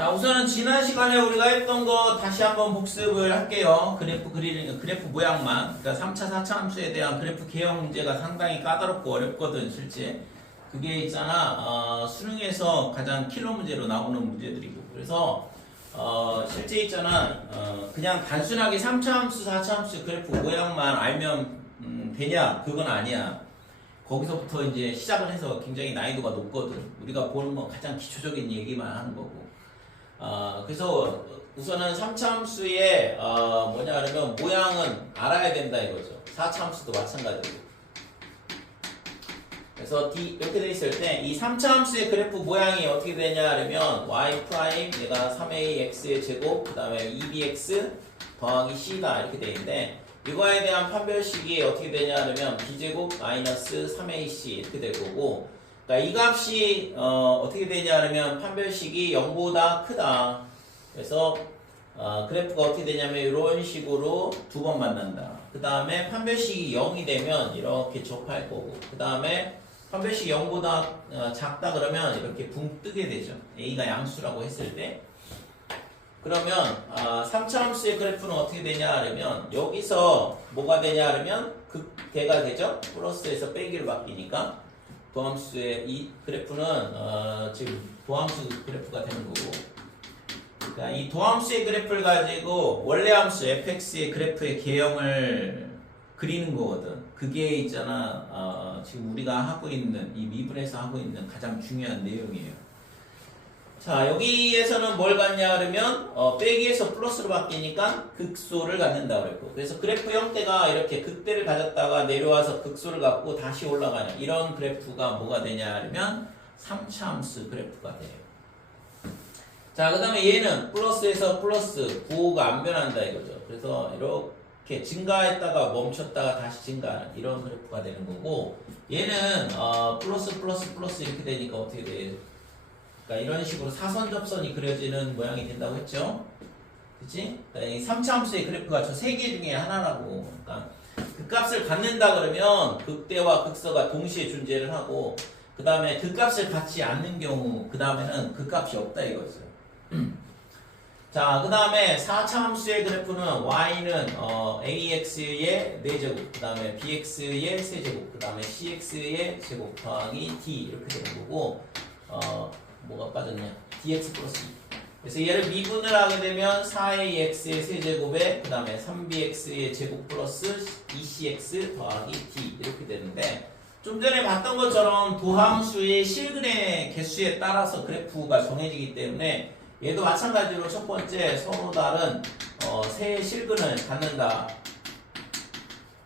자, 우선은 지난 시간에 우리가 했던 거 다시 한번 복습을 할게요. 그래프 그리는, 그래프 모양만. 그러니까 3차, 4차 함수에 대한 그래프 개형 문제가 상당히 까다롭고 어렵거든, 실제. 그게 있잖아, 수능에서 가장 킬러 문제로 나오는 문제들이고. 그래서, 실제 있잖아, 그냥 단순하게 3차 함수, 4차 함수 그래프 모양만 알면 되냐? 그건 아니야. 거기서부터 이제 시작을 해서 굉장히 난이도가 높거든. 우리가 보는 건 가장 기초적인 얘기만 하는 거고. 그래서 우선은 3차 함수의 뭐냐 하면 모양은 알아야 된다 이거죠. 4차 함수도 마찬가지고. 그래서 이렇게 돼 있을 때 이 3차 함수의 그래프 모양이 어떻게 되냐 하면 y 프라임 얘가 3ax의 제곱 그 다음에 2bx 더하기 c다 이렇게 돼 있는데 이거에 대한 판별식이 어떻게 되냐 하면 b제곱 마이너스 3ac 이렇게 될 거고 그러니까 이 값이 어떻게 되냐 하면 판별식이 0보다 크다. 그래서 그래프가 어떻게 되냐면 이런 식으로 두 번 만난다. 그 다음에 판별식이 0이 되면 이렇게 접할 거고 그 다음에 판별식이 0보다 작다 그러면 이렇게 붕 뜨게 되죠. A가 양수라고 했을 때 그러면 3차 함수의 그래프는 어떻게 되냐 하면 여기서 뭐가 되냐 하면 극대가 되죠. 플러스에서 빼기로 바뀌니까 도함수의 이 그래프는 지금 도함수 그래프가 되는 거고 그러니까 이 도함수의 그래프를 가지고 원래 함수 fx의 그래프의 개형을 그리는 거거든. 그게 있잖아 지금 우리가 하고 있는 이 미분에서 하고 있는 가장 중요한 내용이에요. 자 여기에서는 뭘 갖냐 하면 빼기에서 플러스로 바뀌니까 극소를 갖는다 그랬고 그래서 그래프 형태가 이렇게 극대를 가졌다가 내려와서 극소를 갖고 다시 올라가는 이런 그래프가 뭐가 되냐 하면 3차 함수 그래프가 돼요. 자 그 다음에 얘는 플러스에서 플러스 부호가 안 변한다 이거죠. 그래서 이렇게 증가했다가 멈췄다가 다시 증가하는 이런 그래프가 되는 거고 얘는 플러스 플러스 플러스 이렇게 되니까 어떻게 돼요? 그러니까 이런 식으로 사선 접선이 그려지는 모양이 된다고 했죠. 그치? 그러니까 이 3차 함수의 그래프가 저 세 개 중에 하나라고. 그러니까 그 값을 갖는다 그러면 극대와 극서가 동시에 존재를 하고 그 다음에 그 값을 갖지 않는 경우 그 다음에는 그 값이 없다 이거죠. 자, 그 다음에 4차 함수의 그래프는 y는 ax의 4제곱 그 다음에 bx의 세제곱 그 다음에 cx의 제곱 더하기 d 이렇게 되는 거고 뭐가 빠졌냐? dx 플러스 2. 그래서 얘를 미분을 하게 되면 4ax의 세제곱에 그 다음에 3bx의 제곱 플러스 2cx 더하기 d 이렇게 되는데 좀 전에 봤던 것처럼 도함수의 실근의 개수에 따라서 그래프가 정해지기 때문에 얘도 마찬가지로 첫 번째 서로 다른 세 실근을 갖는다.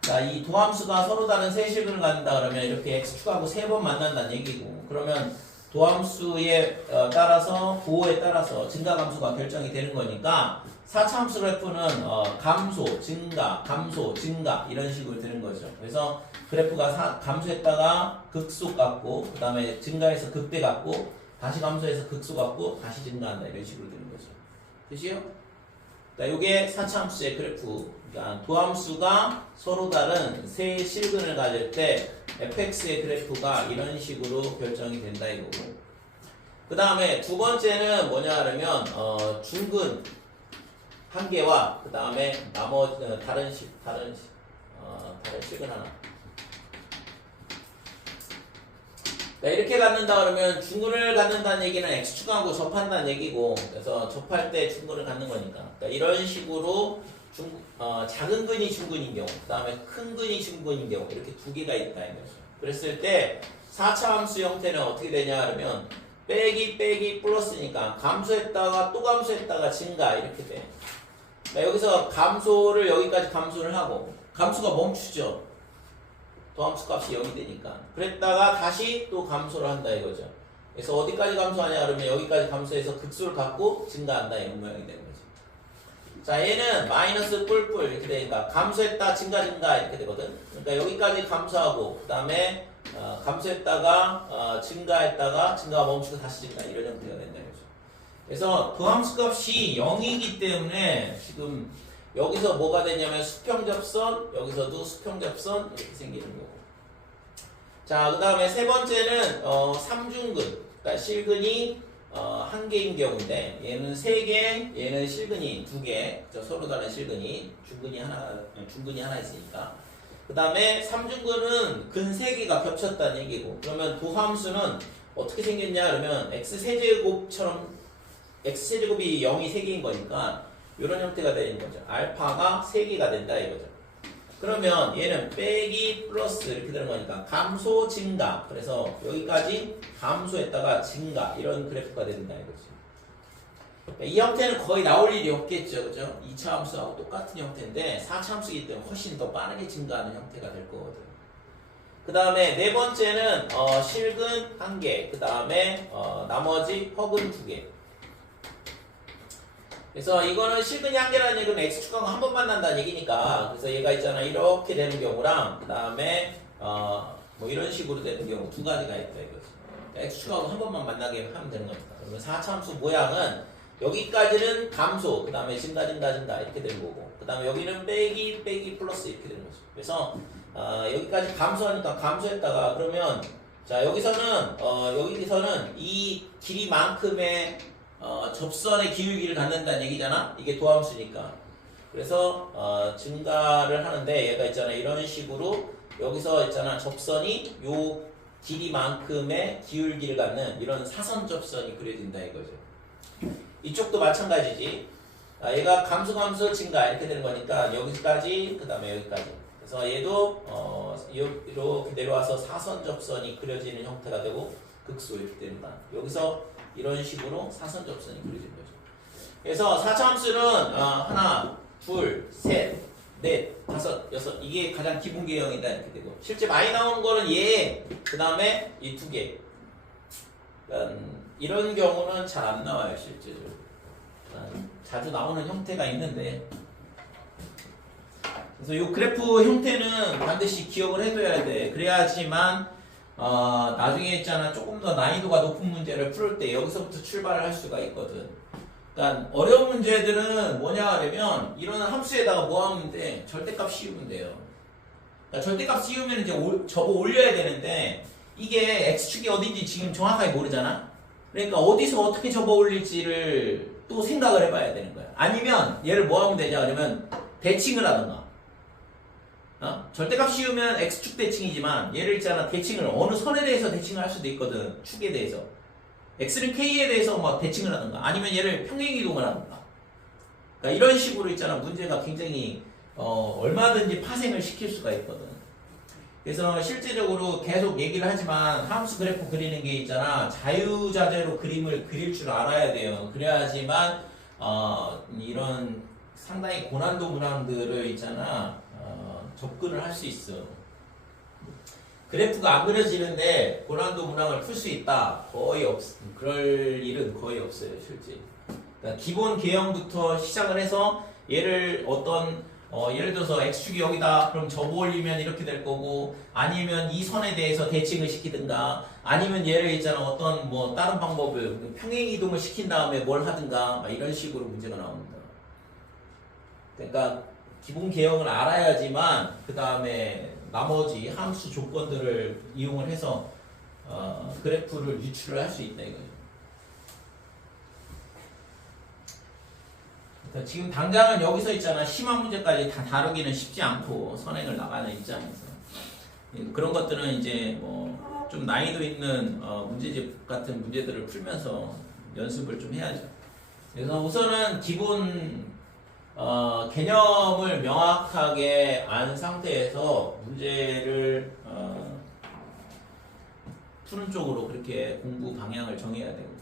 자, 이 도함수가 서로 다른 세 실근을 갖는다 그러면 이렇게 x축하고 세 번 만난다는 얘기고 그러면 도함수에 따라서 부호에 따라서 증가감수가 결정이 되는 거니까 4차 함수 그래프는 감소, 증가, 감소, 증가 이런 식으로 되는 거죠. 그래서 그래프가 감소했다가 극소 같고 그 다음에 증가해서 극대 같고 다시 감소해서 극소 같고 다시 증가한다 이런 식으로 되는 거죠. 되시요? 자, 요게 4차 함수의 그래프. 그러니까 도함수가 서로 다른 세 실근을 가질 때 fx의 그래프가 이런 식으로 결정이 된다 이거고. 그 다음에 두 번째는 뭐냐 하면 중근 한 개와 그 다음에 나머지 다른 실근 하나. 자, 이렇게 갖는다 그러면 중근을 갖는다는 얘기는 x축하고 접한다는 얘기고 그래서 접할 때 중근을 갖는 거니까 그러니까 이런 식으로 작은 근이 중근인 경우 그 다음에 큰 근이 중근인 경우 이렇게 두 개가 있다 이거죠. 그랬을 때 4차 함수 형태는 어떻게 되냐 하면 빼기 빼기 플러스니까 감소했다가 또 감소했다가 증가 이렇게 돼. 그러니까 여기서 감소를 여기까지 감소를 하고 감소가 멈추죠. 도함수 값이 0이 되니까 그랬다가 다시 또 감소를 한다 이거죠. 그래서 어디까지 감소하냐 그러면 여기까지 감소해서 극소를 갖고 증가한다 이런 모양이 되는 거죠. 자 얘는 마이너스 뿔뿔 이렇게 되니까 감소했다 증가 이렇게 되거든. 그러니까 여기까지 감소하고 그 다음에 감소했다가 증가했다가 증가가 멈추고 다시 증가 이런 형태가 된다 이거죠. 그래서 도함수 값이 0이기 때문에 지금 여기서 뭐가 되냐면 수평접선 여기서도 수평접선 이렇게 생기는 거고 자 그 다음에 세 번째는 삼중근 그러니까 실근이 한 개인 경우인데 얘는 3개, 얘는 실근이 2개, 서로 다른 실근이 중근이 하나 있으니까. 그 다음에 3중근은 근 3개가 겹쳤다는 얘기고, 그러면 도함수는 어떻게 생겼냐 그러면 x세제곱처럼 x세제곱이 0이 3개인 거니까 이런 형태가 되는 거죠. 알파가 3개가 된다 이거죠. 그러면 얘는 빼기 플러스 이렇게 되는 거니까 감소 증가, 그래서 여기까지 감소했다가 증가, 이런 그래프가 된다 이거지. 이 형태는 거의 나올 일이 없겠죠, 그죠? 2차 함수하고 똑같은 형태인데 4차 함수이기 때문에 훨씬 더 빠르게 증가하는 형태가 될 거거든. 그 다음에 네 번째는 실근 1개, 그 다음에 나머지 허근 2개. 그래서 이거는 실근이 1개라는 얘기는 x축하고 한 번 만난다는 얘기니까, 그래서 얘가 있잖아 이렇게 되는 경우랑 그 다음에 뭐 이런 식으로 되는 경우 2가지가 있다 이거지. x축하고 한 번만 만나게 하면 되는 겁니다. 그러면 4차 함수 모양은 여기까지는 감소, 그 다음에 증가 이렇게 되는 거고, 그 다음에 여기는 빼기 플러스 이렇게 되는 거죠. 그래서 여기까지 감소하니까 감소했다가, 그러면 자 여기서는 이 길이만큼의 접선의 기울기를 갖는다는 얘기잖아. 이게 도함수니까. 그래서 증가를 하는데 얘가 있잖아 이런 식으로 여기서 있잖아 접선이 요 길이만큼의 기울기를 갖는 이런 사선 접선이 그려진다 이거죠. 이쪽도 마찬가지지. 얘가 감소 증가 이렇게 되는 거니까 여기까지, 그 다음에 여기까지. 그래서 얘도 이렇게 내려와서 사선 접선이 그려지는 형태가 되고 극소 이렇게 된다. 여기서 이런 식으로 사선 접선이 그려지는 거죠. 그래서 4차 함수는 하나, 둘, 셋, 넷, 다섯, 여섯, 이게 가장 기본 개형이다 이렇게 되고, 실제 많이 나오는 거는 얘, 그 다음에 이 2개. 이런 경우는 잘 안 나와요 실제로. 자주 나오는 형태가 있는데, 그래서 이 그래프 형태는 반드시 기억을 해둬야 돼. 그래야지만 나중에 있잖아 조금 더 난이도가 높은 문제를 풀 때 여기서부터 출발을 할 수가 있거든. 그러니까 어려운 문제들은 뭐냐 하면 이런 함수에다가 뭐 하면 돼? 절대값 씌우면 돼요. 그러니까 절대값 씌우면 이제 접어 올려야 되는데 이게 x축이 어딘지 지금 정확하게 모르잖아. 그러니까 어디서 어떻게 접어 올릴지를 또 생각을 해봐야 되는 거야. 아니면 얘를 뭐 하면 되냐 그러면 대칭을 하던가. 절대값 씌우면 x축 대칭이지만 얘를 있잖아 대칭을 어느 선에 대해서 대칭을 할 수도 있거든. 축에 대해서 x는 k에 대해서 뭐 대칭을 하던가, 아니면 얘를 평행이동을 하던가. 그러니까 이런 식으로 있잖아 문제가 굉장히 얼마든지 파생을 시킬 수가 있거든. 그래서 실제적으로 계속 얘기를 하지만 함수 그래프 그리는 게 있잖아 자유자재로 그림을 그릴 줄 알아야 돼요. 그래야지만 이런 상당히 고난도 문항들을 있잖아 접근을 할 수 있어. 그래프가 안 그려지는데 고난도 문항을 풀 수 있다? 거의 그럴 일은 거의 없어요 실제. 그러니까 기본 개형부터 시작을 해서 얘를 예를 들어서 x축이 여기다 그럼 접어 올리면 이렇게 될 거고, 아니면 이 선에 대해서 대칭을 시키든가, 아니면 얘를 있잖아 어떤 뭐 다른 방법을 평행 이동을 시킨 다음에 뭘 하든가 막 이런 식으로 문제가 나옵니다. 그러니까 기본 개형을 알아야지만 그 다음에 나머지 함수 조건들을 이용을 해서 그래프를 유출을 할 수 있다 이거죠. 그러니까 지금 당장은 여기서 있잖아 심한 문제까지 다 다루기는 쉽지 않고 선행을 나가는 입장에서 그런 것들은 이제 뭐 좀 난이도 있는 문제집 같은 문제들을 풀면서 연습을 좀 해야죠. 그래서 우선은 기본 개념을 명확하게 안 상태에서 문제를 푸는 쪽으로 그렇게 공부 방향을 정해야 되고.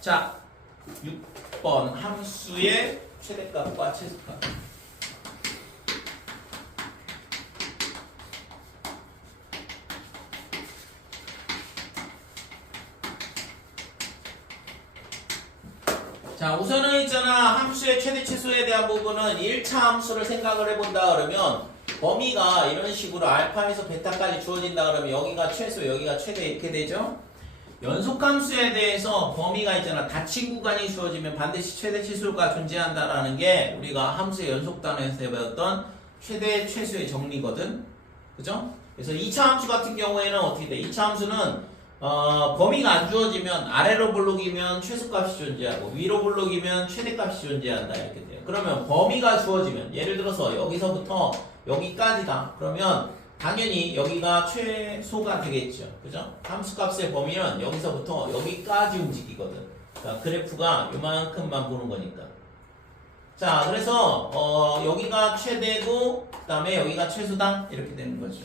자, 6번 함수의 최대값과 최소값. 자, 우선은 있잖아 함수의 최대 최소에 대한 부분은 1차 함수를 생각을 해본다 그러면 범위가 이런 식으로 알파에서 베타까지 주어진다 그러면 여기가 최소 여기가 최대 이렇게 되죠. 연속함수에 대해서 범위가 있잖아 닫힌 구간이 주어지면 반드시 최대 최소가 존재한다라는 게 우리가 함수의 연속단에서 배웠던 최대 최소의 정리거든. 그죠? 그래서 2차 함수 같은 경우에는 어떻게 돼? 2차 함수는 범위가 안 주어지면 아래로 블록이면 최소값이 존재하고 위로 블록이면 최대값이 존재한다 이렇게 돼요. 그러면 범위가 주어지면 예를 들어서 여기서부터 여기까지다. 그러면 당연히 여기가 최소가 되겠죠. 그죠? 함수값의 범위는 여기서부터 여기까지 움직이거든. 그러니까 그래프가 요만큼만 보는 거니까. 자, 그래서 여기가 최대고 그 다음에 여기가 최소다 이렇게 되는 거죠.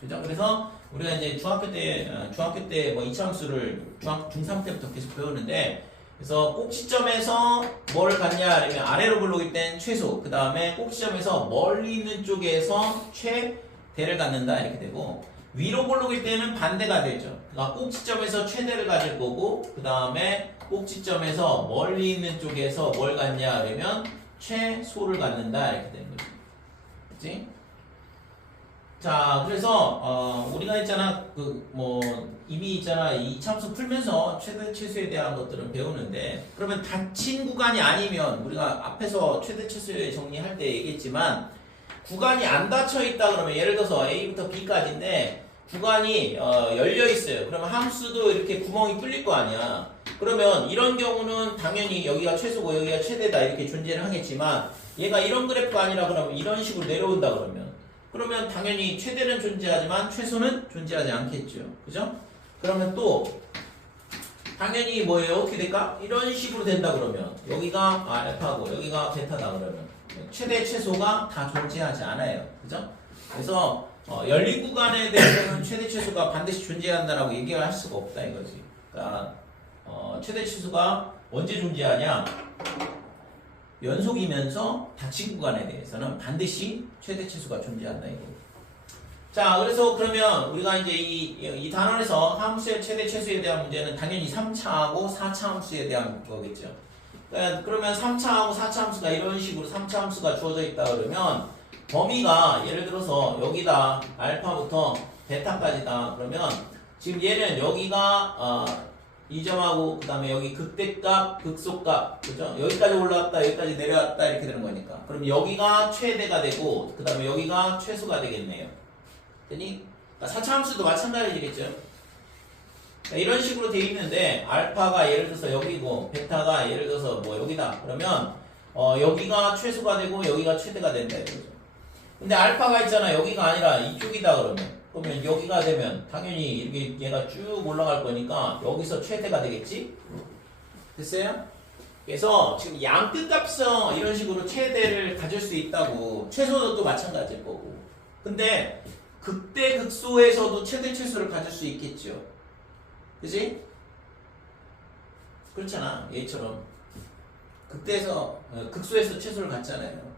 그죠? 그래서 우리가 이제 중학교 때 뭐 이차함수를 중3 때부터 계속 배우는데, 그래서 꼭지점에서 뭘 갖냐 아니면 아래로 블록일 땐 최소, 그 다음에 꼭지점에서 멀리 있는 쪽에서 최대를 갖는다 이렇게 되고, 위로 블록일 때는 반대가 되죠. 그러니까 꼭지점에서 최대를 가질 거고, 그 다음에 꼭지점에서 멀리 있는 쪽에서 뭘 갖냐 하면 최소를 갖는다 이렇게 되는 거죠. 그치? 자, 그래서 우리가 있잖아 이미 있잖아 이 참수 풀면서 최대 최소에 대한 것들은 배우는데, 그러면 닫힌 구간이 아니면 우리가 앞에서 최대 최소에 정리할 때 얘기했지만 구간이 안 닫혀 있다 그러면 예를 들어서 A부터 B까지인데 구간이 열려 있어요. 그러면 함수도 이렇게 구멍이 뚫릴 거 아니야. 그러면 이런 경우는 당연히 여기가 최소고 여기가 최대다 이렇게 존재를 하겠지만, 얘가 이런 그래프가 아니라 그러면 이런 식으로 내려온다 그러면 당연히 최대는 존재하지만 최소는 존재하지 않겠죠. 그죠? 그러면 또 당연히 뭐예요? 어떻게 될까? 이런 식으로 된다 그러면 여기가 알파고 여기가 베타다 그러면 최대 최소가 다 존재하지 않아요. 그죠? 그래서 열린 구간에 대해서는 최대 최소가 반드시 존재한다라고 얘기를 할 수가 없다 이거지. 그러니까 최대 최소가 언제 존재하냐? 연속이면서 닫힌 구간에 대해서는 반드시 최대 최소가 존재한다 이거. 자, 그래서 그러면 우리가 이제 이 단원에서 함수의 최대 최소에 대한 문제는 당연히 3차하고 4차 함수에 대한 거겠죠. 그러면 3차하고 4차 함수가 이런 식으로 3차 함수가 주어져 있다 그러면 범위가 예를 들어서 여기다 알파부터 베타까지다 그러면 지금 얘는 여기가 이 점하고 그 다음에 여기 극대값, 극소값, 그죠? 여기까지 올라왔다, 여기까지 내려왔다 이렇게 되는 거니까. 그럼 여기가 최대가 되고 그 다음에 여기가 최소가 되겠네요. 그러니 4차 함수도 마찬가지겠죠. 이런 식으로 돼 있는데 알파가 예를 들어서 여기고 베타가 예를 들어서 뭐 여기다 그러면 여기가 최소가 되고 여기가 최대가 된다 이거죠. 근데 알파가 있잖아 여기가 아니라 이쪽이다 그러면 여기가 되면 당연히 이렇게 얘가 쭉 올라갈 거니까 여기서 최대가 되겠지? 됐어요? 그래서 지금 양끝값성 이런 식으로 최대를 가질 수 있다고, 최소도 또 마찬가지일 거고. 근데 극대 극소에서도 최대 최소를 가질 수 있겠죠. 그지? 그렇잖아. 얘처럼 극대에서 극소에서 최소를 갖잖아요.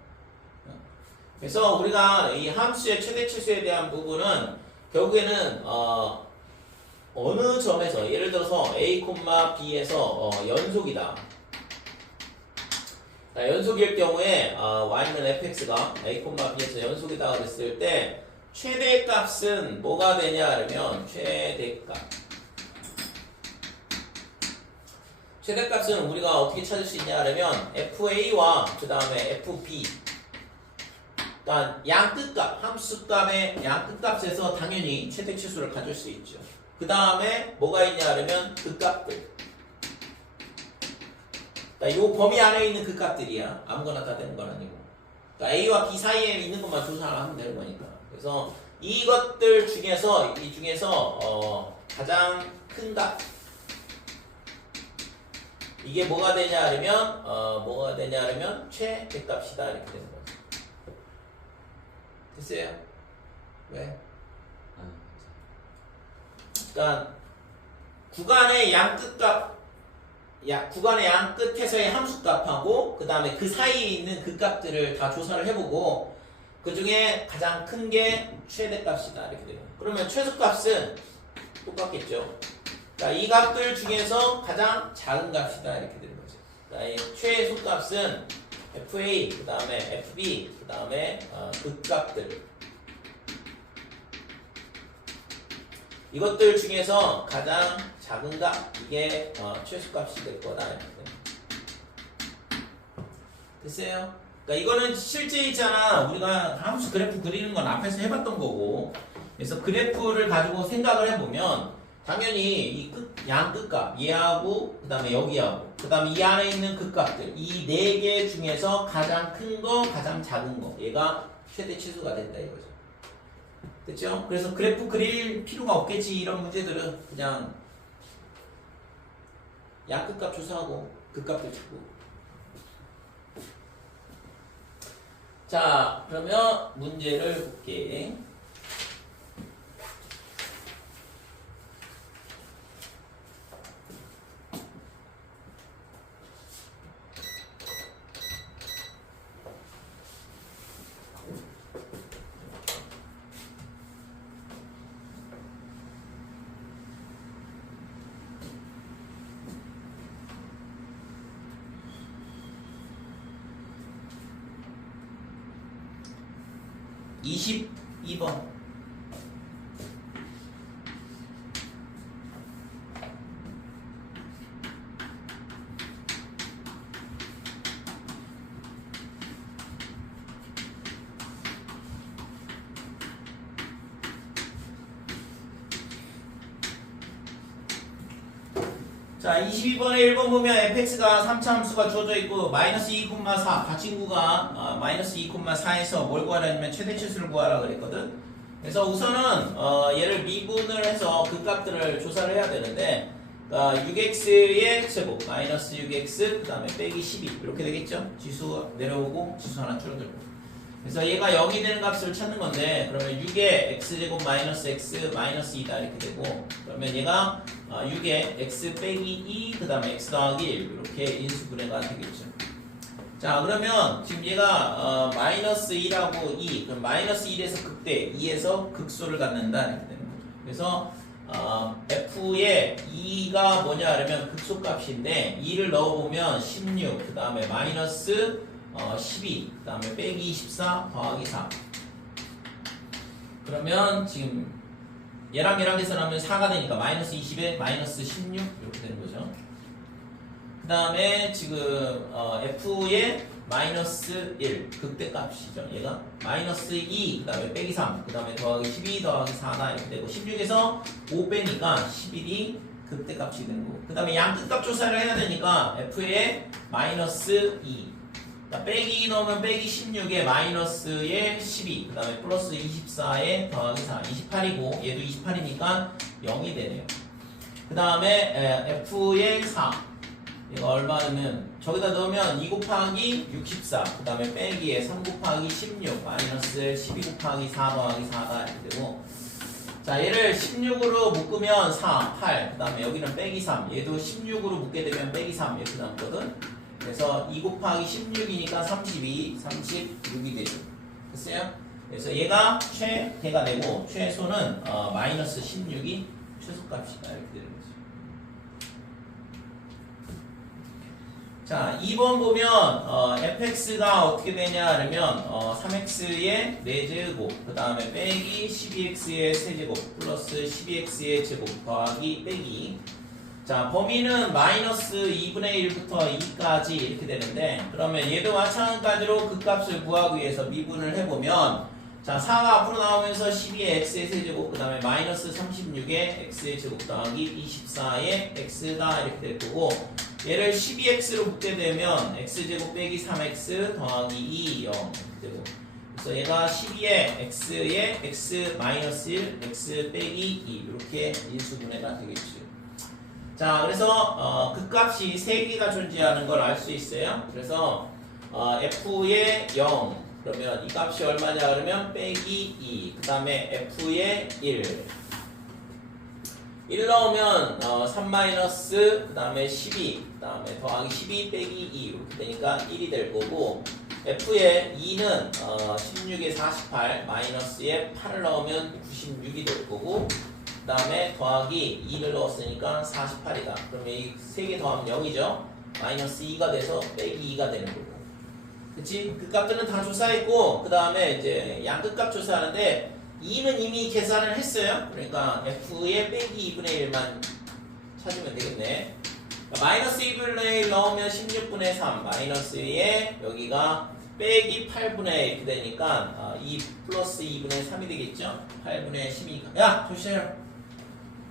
그래서 우리가 이 함수의 최대 최소에 대한 부분은 결국에는 어느 점에서 예를 들어서 A, B에서 연속이다. 연속일 경우에 y는 fx가 A, B에서 연속이다 그랬을 때 최대값은 뭐가 되냐 그러면 최대값은 우리가 어떻게 찾을 수 있냐 그러면 fa와 그 다음에 fb, 그러니까 양끝값, 함수값의 양끝값에서 당연히 최대 최소를 가질 수 있죠. 그 다음에 뭐가 있냐 그러면 그 값들. 그러니까 이 범위 안에 있는 그 값들이야. 아무거나 다 되는 건 아니고. 그러니까 A와 B 사이에 있는 것만 조사를 하면 되는 거니까. 그래서 이것들 중에서 가장 큰 값. 이게 뭐가 되냐 그러면 최대값이다 이렇게 되는 거죠. 됐어요? 왜? 그러니까 구간의 양끝에서의 함수값하고 그 다음에 그 사이에 있는 그 값들을 다 조사를 해보고 그 중에 가장 큰 게 최대값이다 이렇게 돼요. 그러면 최소값은 똑같겠죠. 그러니까 이 값들 중에서 가장 작은 값이다 이렇게 되는 거죠. 그러니까 이 최소값은 FA, 그 다음에 FB, 그 다음에 극값들. 이것들 중에서 가장 작은 값, 이게 최소값이 될 거다. 됐어요? 그러니까 이거는 실제 있잖아. 우리가 함수 그래프 그리는 건 앞에서 해봤던 거고. 그래서 그래프를 가지고 생각을 해보면 당연히 이 양 끝값 얘하고 그 다음에 여기하고 그 다음에 이 안에 있는 끝값들 이 네 개 중에서 가장 큰 거 가장 작은 거 얘가 최대 치수가 된다 이거죠. 됐죠? 그래서 그래프 그릴 필요가 없겠지. 이런 문제들은 그냥 양 끝값 조사하고 끝값들 찾고. 자, 그러면 문제를 볼게. (22번) 자, 22번에 1번 보면 fx가 3차 함수가 주어져 있고 마이너스 2,4 가친구가 마이너스 2,4에서 뭘 구하라면 최대치수를 구하라 그랬거든. 그래서 우선은 얘를 미분을 해서 그 값들을 조사를 해야 되는데 6x의 제곱 마이너스 6x 그 다음에 빼기 12 이렇게 되겠죠. 지수 내려오고 지수 하나 줄어들고. 그래서 얘가 0이 되는 값을 찾는 건데 그러면 6의 x제곱 마이너스 x 마이너스 2다 이렇게 되고 그러면 얘가 6의 x 빼기 2 그 다음에 x 더하기 1 이렇게 인수분해가 되겠죠. 자 그러면 지금 얘가 마이너스 2라고 2 그럼 마이너스 1에서 극대 2에서 극소를 갖는다 이렇게 되는 거죠. 그래서 f의 2가 뭐냐 그러면 극소값인데 2를 넣어보면 16 그 다음에 마이너스 12 그 다음에 빼기 24 더하기 4 그러면 지금 얘랑 계산하면 4가 되니까 마이너스 20에 마이너스 16 이렇게 되는 거죠. 그 다음에 지금 f의 마이너스 1 극대값이죠. 얘가 마이너스 2 그 다음에 빼기 3 그 다음에 더하기 12 더하기 4다 이렇게 되고 16에서 5 빼니까 11이 극대값이 되는 거고 그 다음에 양끝값 조사를 해야 되니까 f의 마이너스 2 빼기 2 넣으면 빼기 16에 마이너스에 12 그 다음에 플러스 24에 더하기 4 28이고 얘도 28이니까 0이 되네요. 그 다음에 f의 4 이거 얼마냐면 저기다 넣으면 2 곱하기 64 그 다음에 빼기에 3 곱하기 16 마이너스 12 곱하기 4 더하기 4가 이렇게 되고 자 얘를 16으로 묶으면 4, 8 그 다음에 여기는 빼기 3 얘도 16으로 묶게 되면 빼기 3 이렇게 남거든. 그래서 2 곱하기 16이니까 32, 36이 되죠. 됐어요? 그래서 얘가 최대가 되고 최소는 마이너스 16이 최소값이다 이렇게 되는 거죠. 자 2번 보면 fx가 어떻게 되냐 그러면 3x의 4제곱 그 다음에 빼기 12x의 세제곱 플러스 12x의 제곱 더하기 빼기 자 범위는 마이너스 2분의 1부터 2까지 이렇게 되는데 그러면 얘도 마찬가지로 그 값을 구하기 위해서 미분을 해보면 자 4가 앞으로 나오면서 12의 x의 세제곱 그 다음에 마이너스 36의 x의 제곱 더하기 24의 x다 이렇게 될 거고 얘를 12x로 묶게 되면 x제곱 빼기 3x 더하기 2, 0 이렇게 되고 그래서 얘가 12의 x의 x 마이너스 1 x 빼기 2 이렇게 인수분해가 되겠죠. 자 그래서 그 값이 3개가 존재하는 걸 알 수 있어요. 그래서 f의 0 그러면 이 값이 얼마냐 그러면 빼기 2 그 다음에 f의 1 넣으면 3 마이너스 그 다음에 12 그 다음에 더하기 12 빼기 2 이렇게 되니까 1이 될 거고 f의 2는 16에 48 마이너스에 8을 넣으면 96이 될 거고 그 다음에 더하기 2를 넣었으니까 48이다. 그러면 이 3개 더하면 0이죠. 마이너스 2가 돼서 빼기 2가 되는 거고. 그치? 그 값들은 다 조사했고, 그 다음에 이제 양끝값 조사하는데 2는 이미 계산을 했어요. 그러니까 f의 빼기 2분의 1만 찾으면 되겠네. 마이너스 2분의 1 넣으면 16분의 3, 마이너스 2에 여기가 빼기 8분의 1 이렇게 되니까 2 플러스 2분의 3이 되겠죠? 8분의 12니까. 야! 조심해요.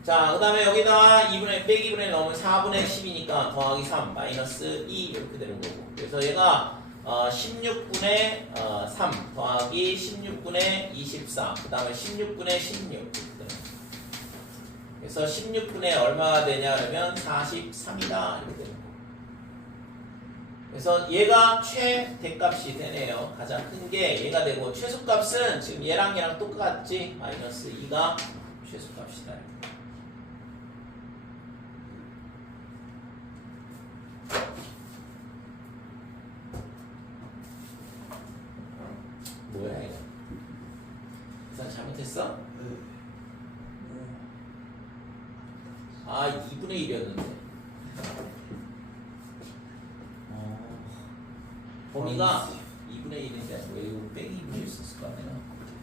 자, 그 다음에 여기다 2분의, 빼기 2분의 넣으면 4분의 10이니까 더하기 3, 마이너스 2 이렇게 되는 거고. 그래서 얘가 16분의 3 더하기 16분의 24, 그 다음에 16분의 16 이렇게 되는 거고. 그래서 16분의 얼마가 되냐 그러면 43이다 이렇게 되는 거고. 그래서 얘가 최대값이 되네요. 가장 큰 게 얘가 되고, 최소값은 지금 얘랑 똑같지? 마이너스 2가 최소값이다. 뭐야 이거? 계산 잘못했어? 아, 2분의 1이었는데. 범위가 2분의 1인데 왜 이거 빼기 2분의 1 썼을 거 아니야?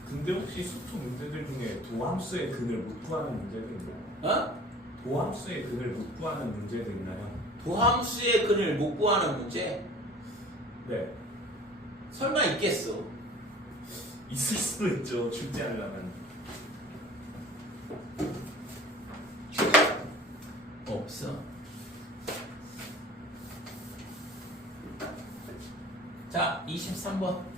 근데 혹시 수투 문제들 중에 도함수의 근을 못 구하는 문제도 있나요? 어? 도함수의 근을 못 구하는 문제도 있나요? 도함수의 근을 못 구하는 문제? 네. 설마 있겠어? 있을 수도 있죠. 출제하려면. 없어. 자, 23번.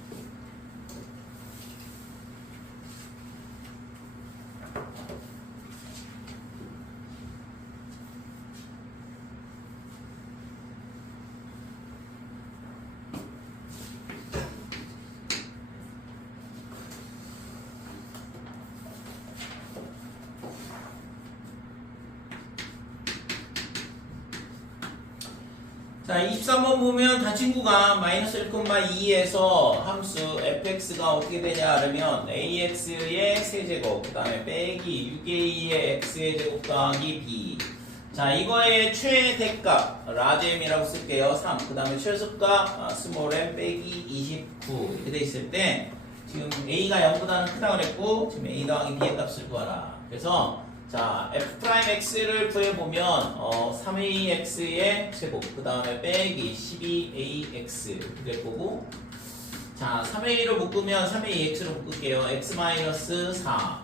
자, 23번 보면 다 친구가 마이너스 1,2에서 함수 fx가 어떻게 되냐 그러면 ax의 세제곱, 그 다음에 빼기 6a의 x의 제곱 더하기 b. 자, 이거의 최대값 라지엠이라고 쓸게요. 3. 그 다음에 최소값 스몰 m 빼기 29 이렇게 돼 있을 때 지금 a가 0보다는 크다고 그랬고 지금 a 더하기 b의 값을 구하라. 그래서 자, f'x를 구해보면 3ax의 제곱, 그 다음에 빼기 12ax 될 거고, 자, 3a를 묶으면 3ax로 묶을게요. x-4.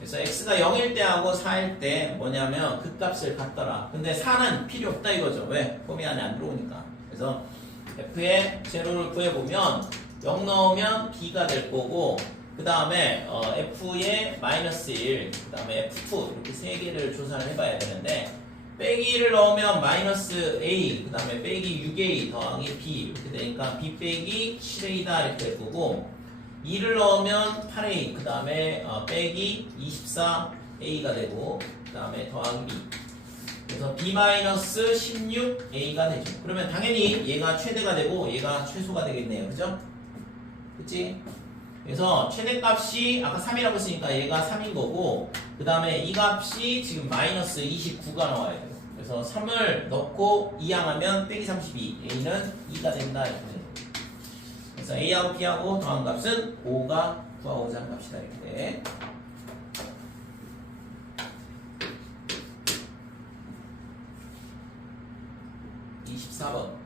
그래서 x가 0일 때하고 4일 때 뭐냐면 그 값을 갖더라. 근데 4는 필요 없다 이거죠. 왜? 범위 안에 안 들어오니까. 그래서 f의 제로를 구해보면 0 넣으면 b가 될 거고, 그 다음에 f의 마이너스 1, 그 다음에 f2 이렇게 세 개를 조사를 해봐야 되는데, 빼기를 넣으면 마이너스 a, 그 다음에 빼기 6a 더하기 b 이렇게 되니까 b 빼기 7a다 이렇게 될 거고, 2를 넣으면 8a, 그 다음에 빼기 24a가 되고, 그 다음에 더하기 b. 그래서 b 마이너스 16a가 되죠. 그러면 당연히 얘가 최대가 되고 얘가 최소가 되겠네요. 그죠? 그치? 그래서 최대값이 아까 3이라고 했으니까 얘가 3인 거고, 그 다음에 이 값이 지금 마이너스 29가 나와야 돼요. 그래서 3을 넣고 2항하면 빼기 32, a는 2가 된다 이렇게 돼요. 그래서 a하고 b하고 더한 값은 5가 구하고자 하는 값이다 이렇게. 24번.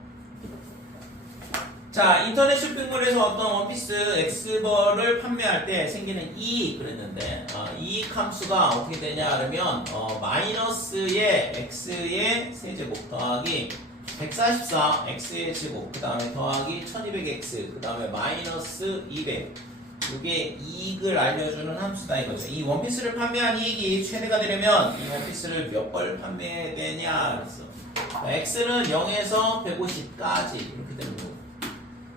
자, 인터넷 쇼핑몰에서 어떤 원피스 X벌을 판매할 때 생기는 이익 그랬는데, 이익 함수가 어떻게 되냐 그러면 마이너스의 X의 세제곱 더하기 144 X의 제곱, 그 다음에 더하기 1200X, 그 다음에 마이너스 200. 이게 이익을 알려주는 함수다 이거죠. 이 원피스를 판매한 이익이 최대가 되려면 이 원피스를 몇 벌 판매해야 되냐 그랬어. X는 0에서 150까지 이렇게 되는 거고.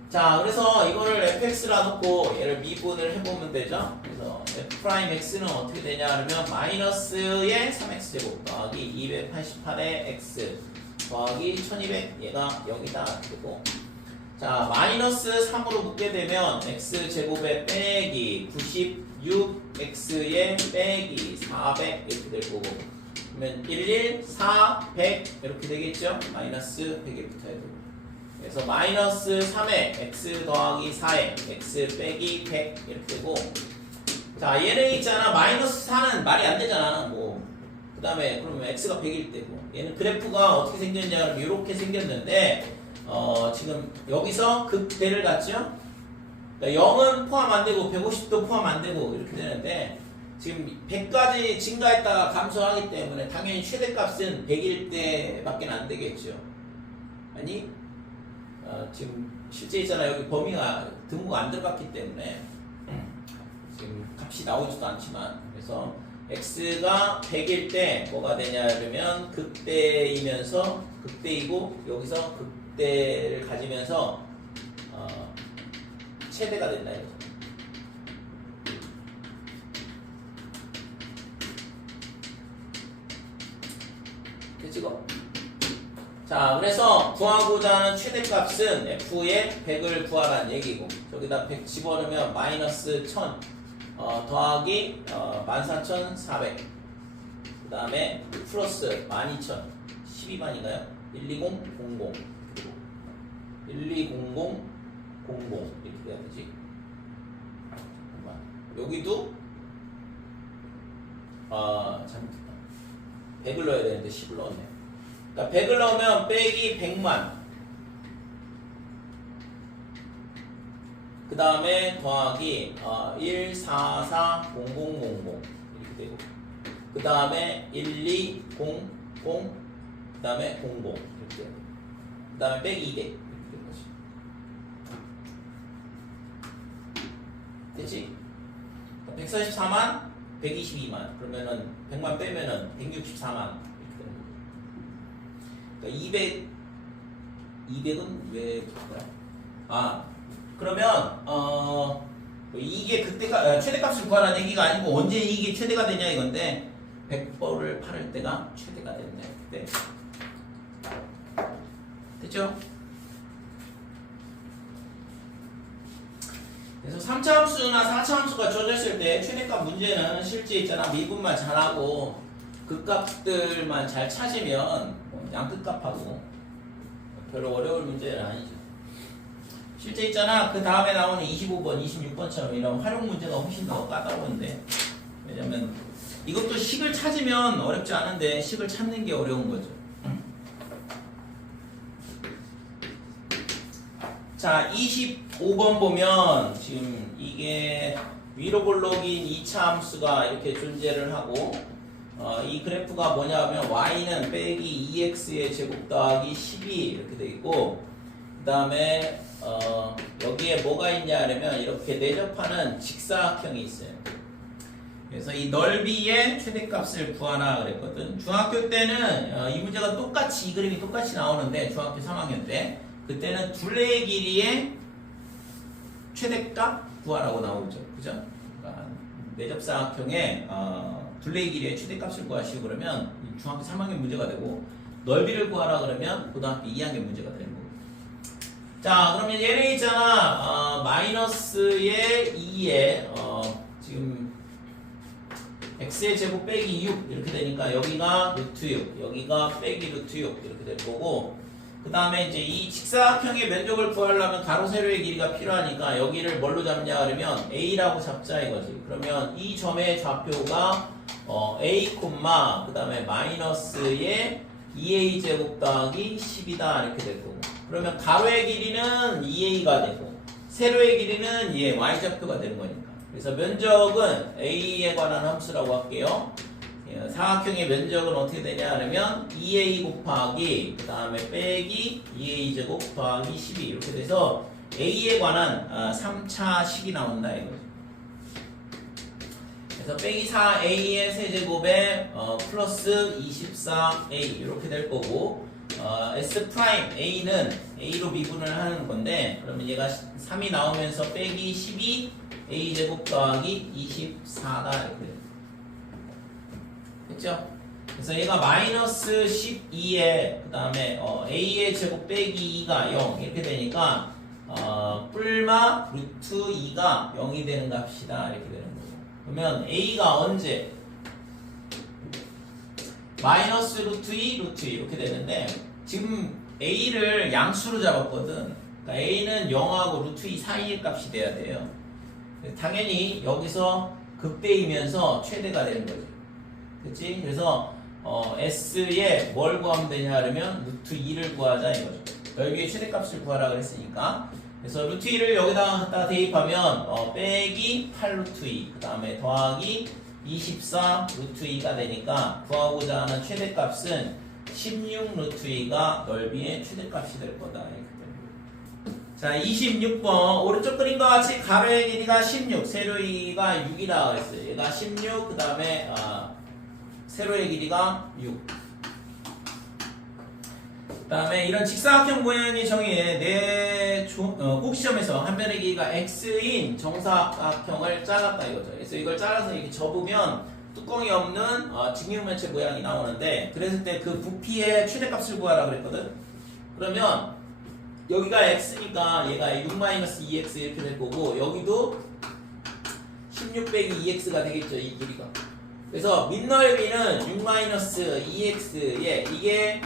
자, 그래서 이거를 fx라 놓고 얘를 미분을 해보면 되죠. 그래서 f'x는 어떻게 되냐 그러면 마이너스의 3x제곱 더하기 288의 x 더하기 1200, 얘가 여기다 되고, 자, 마이너스 3으로 묶게 되면 x제곱에 빼기 96x의 빼기 400 이렇게 될 거고, 그러면 11, 4, 100 이렇게 되겠죠. 마이너스 100에 붙어야 되고, 그래서 마이너스 3에 x 더하기 4에 x 빼기 100 이렇게 되고, 자, 얘는 있잖아. 마이너스 4는 말이 안 되잖아. 뭐, 그 다음에 그러면 x가 100일 때고, 얘는 그래프가 어떻게 생겼냐 그러면 이렇게 생겼는데, 지금 여기서 극대를 갖죠. 그러니까 0은 포함 안 되고 150도 포함 안 되고 이렇게 되는데, 지금 100까지 증가했다가 감소하기 때문에 당연히 최대값은 100일 때밖에 안 되겠죠. 아니 지금 실제 있잖아 여기 범위가 등호가 안 들어갔기 때문에 지금 값이 나오지도 않지만 그래서 x가 100일 때 뭐가 되냐 그러면 극대이면서 극대이고 여기서 극대를 가지면서 최대가 된다 이거죠. 됐지고? 자, 그래서 구하고자 하는 최대값은 f의 100을 구하라는 얘기고 저기다 100 집어넣으면 마이너스 1000 더하기 14400 그 다음에 플러스 12000 12만인가요? 12000 1200 이렇게 돼야 되지. 여기도 잘못했다. 100을 넣어야 되는데 10을 넣었네. 그러니까 100을 넣으면 빼기 100만 그 다음에 더하기 1440000 이렇게 되고 그 다음에 1200 그 다음에 00 이렇게 되고 그 다음에 빼기 200 이렇게 되는 거지. 됐지? 144만 122만 그러면은 100만 빼면은 164만 이렇게 되는 거죠. 그러니까 200은 왜 뭐야? 그러면 이게 그때가 최대값을 구하라는 얘기가 아니고 언제 이게 최대가 되냐 이건데 100벌을 팔을 때가 최대가 됐네. 그때 됐죠? 그래서 3차 함수나 4차 함수가 주어졌을 때 최대값 문제는 실제 있잖아 미분만 잘하고 극값들만 잘 찾으면 양끝값하고 별로 어려울 문제는 아니죠. 실제 있잖아 그 다음에 나오는 25번, 26번처럼 이런 활용 문제가 훨씬 더 까다로운데 왜냐면 이것도 식을 찾으면 어렵지 않은데 식을 찾는 게 어려운 거죠. 자 25번 보면 지금 이게 위로 볼록인 2차 함수가 이렇게 존재를 하고 이 그래프가 뭐냐면 y는 빼기 2x의 제곱 더하기 12 이렇게 돼 있고 그 다음에 여기에 뭐가 있냐 하면 이렇게 내접하는 직사각형이 있어요. 그래서 이 넓이의 최대값을 구하라 그랬거든. 중학교 때는 이 문제가 똑같이 이 그림이 똑같이 나오는데 중학교 3학년 때 그때는 둘레의 길이의 최대값 구하라고 나오죠. 그죠? 그러니까 내접사각형의 둘레의 길이의 최대값을 구하시고 그러면 중학교 3학년 문제가 되고 넓이를 구하라 그러면 고등학교 2학년 문제가 되는 거고. 자 그러면 얘네 있잖아 마이너스의 2에 지금 x의 제곱 빼기 6 이렇게 되니까 여기가 루트 6 여기가 빼기 루트 6 이렇게 될 거고 그 다음에 이제 이 직사각형의 면적을 구하려면 가로 세로의 길이가 필요하니까 여기를 뭘로 잡냐 그러면 a라고 잡자 이거지. 그러면 이 점의 좌표가 a, 그 다음에 마이너스의 2a 제곱 더하기 10이다 이렇게 될 거고 그러면 가로의 길이는 2a가 되고 세로의 길이는 얘 y좌표가 되는 거니까 그래서 면적은 a에 관한 함수라고 할게요. 사각형의 면적은 어떻게 되냐 하면 2a 곱하기 그 다음에 빼기 2a 제곱 더하기 12 이렇게 돼서 a에 관한 3차 식이 나온다 이거죠. 그래서 빼기 4a의 세제곱에 플러스 24a 이렇게 될 거고 S 프라임 A는 A로 미분을 하는 건데 그러면 얘가 3이 나오면서 빼기 12 A 제곱 더하기 24다 이렇게 돼요. 됐죠? 그래서 얘가 마이너스 12에 그 다음에 A의 제곱 빼기 2가 0 이렇게 되니까 뿔마 루트 2가 0이 되는 값이다 이렇게 되는 거고 그러면 A가 언제 마이너스 루트 2, 루트 2 이렇게 되는데 지금 A를 양수로 잡았거든. 그러니까 A는 0하고 루트 2 사이의 값이 돼야 돼요. 당연히 여기서 극대이면서 최대가 되는 거죠. 그치? 그래서 S에 뭘 구하면 되냐 하면 루트 2를 구하자 이거죠. 넓이의 최대값을 구하라 그랬으니까 그래서 루트 2를 여기다 갖다 대입하면 빼기 8 루트 2 그 다음에 더하기 24 루트 2가 되니까 구하고자 하는 최대값은 16 루트 2가 넓이의 최대값이 될 거다. 이렇게 됩니다. 자, 26번 오른쪽 그림과 같이 가로의 길이가 16, 세로의 길이가 6이라고 했어요. 얘가 16, 그 다음에 세로의 길이가 6. 그 다음에 이런 직사각형 모양의 정의에 꼭 시험에서 한 변의 길이가 x인 정사각형을 잘랐다 이거죠. 그래서 이걸 잘라서 이렇게 접으면 뚜껑이 없는 직육면체 모양이 나오는데, 그랬을 때 그 부피의 최대값을 구하라 그랬거든. 그러면 여기가 x니까 얘가 6-2x 이렇게 될 거고, 여기도 16 빼기 2x가 되겠죠, 이 길이가. 그래서 밑넓이는 6-2x에 이게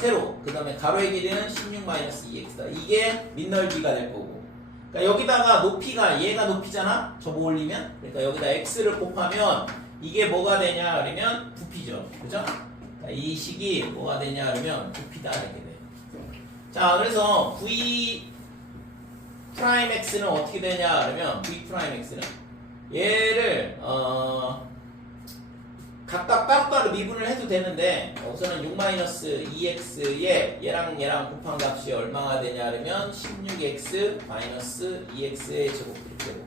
세로, 그 다음에 가로의 길이는 16-2x다. 이게 밑넓이가 될 거고, 그러니까 여기다가 높이가, 얘가 높이잖아? 접어 올리면. 그러니까 여기다 x를 곱하면 이게 뭐가 되냐 그러면 부피죠. 그죠? 그러니까 이 식이 뭐가 되냐 그러면 부피다 이렇게 돼요. 자, 그래서 v 프라임 x는 어떻게 되냐 그러면 v 프라임 x는 얘를 각각 따로따로 미분을 해도 되는데, 우선은 6-2x에 얘랑 곱한 값이 얼마가 되냐 그러면 16x 2x의 제곱 이렇게 되고,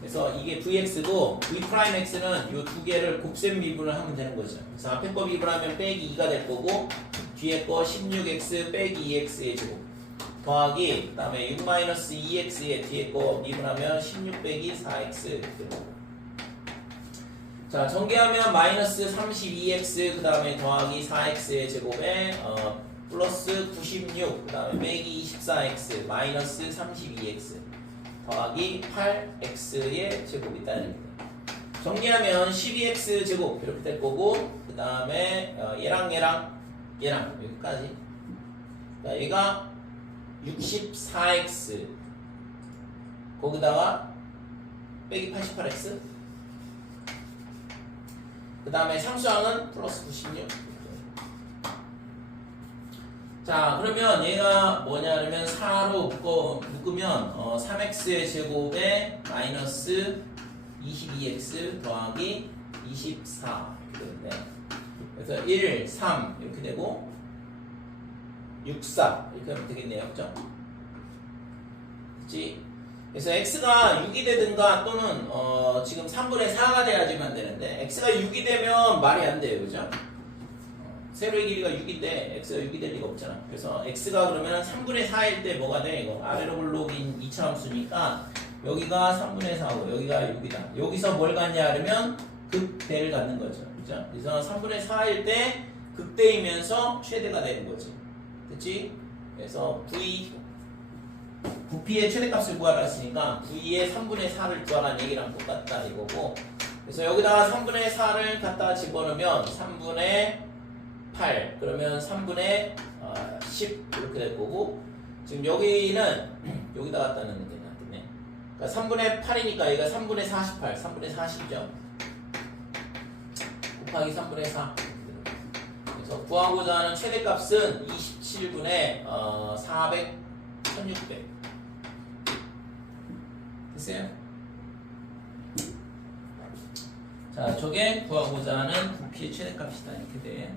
그래서 이게 vx도 v'x는 이 두 개를 곱셈 미분을 하면 되는 거죠. 그래서 앞에 거 미분하면 빼기 2가 될 거고, 뒤에 거 16x 빼기 2x의 제곱 더하기, 그 다음에 6-2x에 뒤에 거 미분하면 16 빼기 4x 이렇게 되고, 자, 전개하면 마이너스 32x 그 다음에 더하기 4x의 제곱에 플러스 96 그 다음에 빼기 24x 마이너스 32x 더하기 8x의 제곱이 있다는 겁니다. 정리하면 12x 제곱 이렇게 될 거고, 그 다음에 얘랑 여기까지, 자, 얘가 64x 거기다가 빼기 88x, 그 다음에 상수항은 플러스 96. 자, 그러면 얘가 뭐냐면 4로 묶으면 3x의 제곱에 마이너스 22x 더하기 24 이렇게 되는데, 그래서 1, 3 이렇게 되고 6, 4 이렇게 하면 되겠네요. 그죠? 그치? 그래서 x가 6이 되든가 또는 지금 3분의 4가 돼야지만 되는데, x가 6이 되면 말이 안 돼요. 그죠? 세로의 길이가 6인데 x가 6이 될 리가 없잖아. 그래서 x가 그러면 3분의 4일 때 뭐가 돼? 이거 아래로 블록인 2차 함수니까 여기가 3분의 4고 여기가 6이다. 여기서 뭘 갖냐 하면 극대를 갖는 거죠. 그죠? 그래서 3분의 4일 때 극대이면서 최대가 되는 거지. 그치? 그래서 부피의 최대값을 구하라 했으니까 v의 3분의 4를 구하라는 얘기랑 똑같다 이거고, 그래서 여기다가 3분의 4를 갖다 집어넣으면 3분의 8 그러면 3분의 10 이렇게 될 거고, 지금 여기는 여기다 갖다 넣는 게 낫겠네. 그러니까 3분의 8이니까 얘가 3분의 48 3분의 40이죠. 곱하기 3분의 4. 그래서 구하고자 하는 최대값은 27분의 400 1600 됐어요? 자, 저게 구하고자 하는 부피의 최대값이다 이렇게 돼.